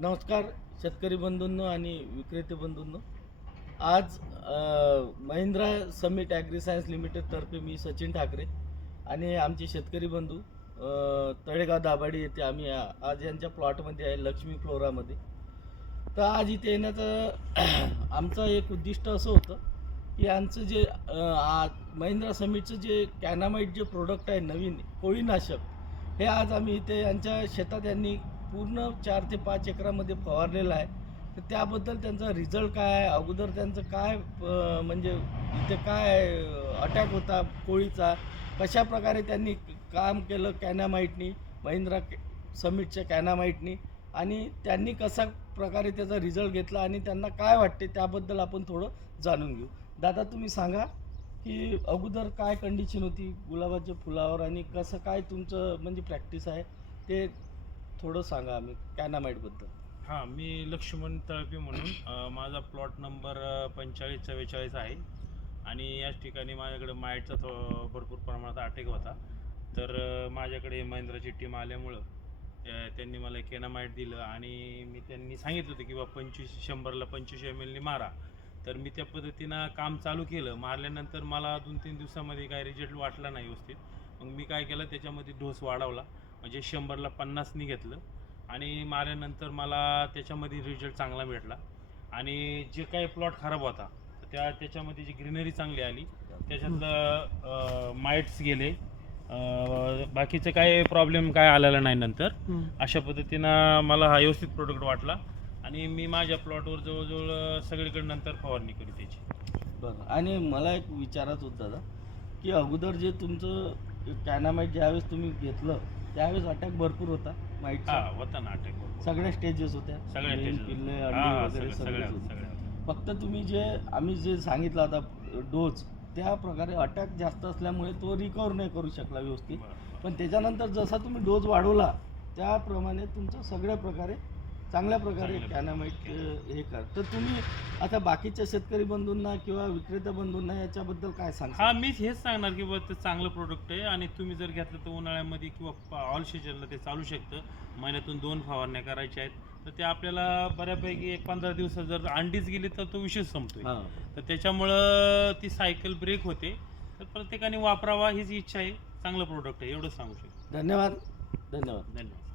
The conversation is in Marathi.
नमस्कार शेतकरी बंधूंनो आणि विक्रेते बंधूंनो. आज महिंद्रा समिट ॲग्री सायन्स लिमिटेडतर्फे मी सचिन ठाकरे आणि आमचे शेतकरी बंधू तळेगाव दाभाडी येथे आम्ही आज यांच्या प्लॉटमध्ये आहे, लक्ष्मी फ्लोरामध्ये. तर आज इथे येण्याचं आमचं एक उद्दिष्ट असं होतं की यांचं जे महिंद्रा समिटचं जे कॅनामाइट जे प्रोडक्ट आहे नवीन कोळीनाशक, हे आज आम्ही इथे यांच्या शेतात यांनी पूर्ण 4 ते 5 एकरामध्ये फवारलेलं आहे. तर त्याबद्दल त्यांचा रिझल्ट काय आहे, अगोदर त्यांचं काय म्हणजे इथे काय अटॅक होता कोळीचा, कशाप्रकारे त्यांनी काम केलं कॅनामाइटनी, महिंद्रा समिटच्या कॅनामाइटनी, आणि त्यांनी कसा प्रकारे त्याचा रिझल्ट घेतला आणि त्यांना काय वाटते त्याबद्दल आपण थोडं जाणून घेऊ. दादा, तुम्ही सांगा की अगोदर काय कंडिशन होती गुलाबाच्या फुलावर आणि कसं काय तुमचं म्हणजे प्रॅक्टिस आहे ते थोडं सांगा आम्ही कॅनामाइटबद्दल. हां, मी लक्ष्मण तळपे म्हणून माझा प्लॉट नंबर 4544 आहे आणि याच ठिकाणी माझ्याकडे माईटचा भरपूर प्रमाणात अटॅक होता. तर माझ्याकडे महिंद्राची टीम आल्यामुळं त्यांनी मला केनामाईट दिलं आणि त्यांनी सांगितलं होतं की बा 100ला 25 ml मारा. तर मी त्या पद्धतीनं काम चालू केलं. मारल्यानंतर मला 2-3 दिवसामध्ये काही रिझल्ट वाटला नाही व्यवस्थित. मग मी काय केलं, त्याच्यामध्ये डोस वाढवला, म्हणजे 100ला 50 घेतलं आणि मारल्यानंतर मला त्याच्यामध्ये रिझल्ट चांगला भेटला. आणि जे काही प्लॉट खराब होता त्याच्यामध्ये जी ग्रीनरी चांगली आली, त्याच्यातलं माइट्स गेले, बाकीचं काय प्रॉब्लेम काय आलेला नाही. नंतर अशा पद्धतीनं मला हा व्यवस्थित प्रोडक्ट वाटला आणि मी माझ्या प्लॉटवर जवळजवळ सगळीकडे नंतर फवारणी केली त्याची. बरं, आणि मला एक विचारायचं होतं दादा की अगोदर जे तुमचं कॅनामाइट ज्यावेळेस तुम्ही घेतलं त्यावेळेस अटॅक भरपूर होता माईटचा? हा, होता ना अटॅक. सगळ्या स्टेजेस होत्या, सगळ्या बेल, stages पिल्ले, होत्या. अंडी हा, वगैरे सगळ्या सगळेच होते. सगळ्या. फक्त तुम्ही जे आम्ही जे सांगितलं आता डोस, त्या प्रकारे अटॅक जास्त असल्यामुळे तो रिकवर नाही करू शकला व्यवस्थित. बरं. पण त्याच्यानंतर जसा तुम्ही डोस वाढवला त्याप्रमाणे तुमचं सगळ्या प्रकारे चांगल्या प्रकारे चांगल्या कॅनामाइट हे कर. तर तुम्ही आता बाकीच्या शेतकरी बंधूंना किंवा विक्रेता बंधूंना याच्याबद्दल काय सांगता? हा, मी हेच सांगणार की बा ते चांगलं प्रोडक्ट आहे आणि तुम्ही जर घेतलं तर उन्हाळ्यामध्ये किंवा ऑल सीजनला ते चालू शकतं. महिन्यातून 2 फवारण्या करायच्या आहेत, तर ते आपल्याला बऱ्यापैकी 15 दिवसात जर अंडीच गेली तर तो विषय संपतोय. तर त्याच्यामुळं ती सायकल ब्रेक होते. तर प्रत्येकाने वापरावा हीच इच्छा आहे. चांगलं प्रोडक्ट आहे, एवढंच सांगू शकतो. धन्यवाद. धन्यवाद. धन्यवाद.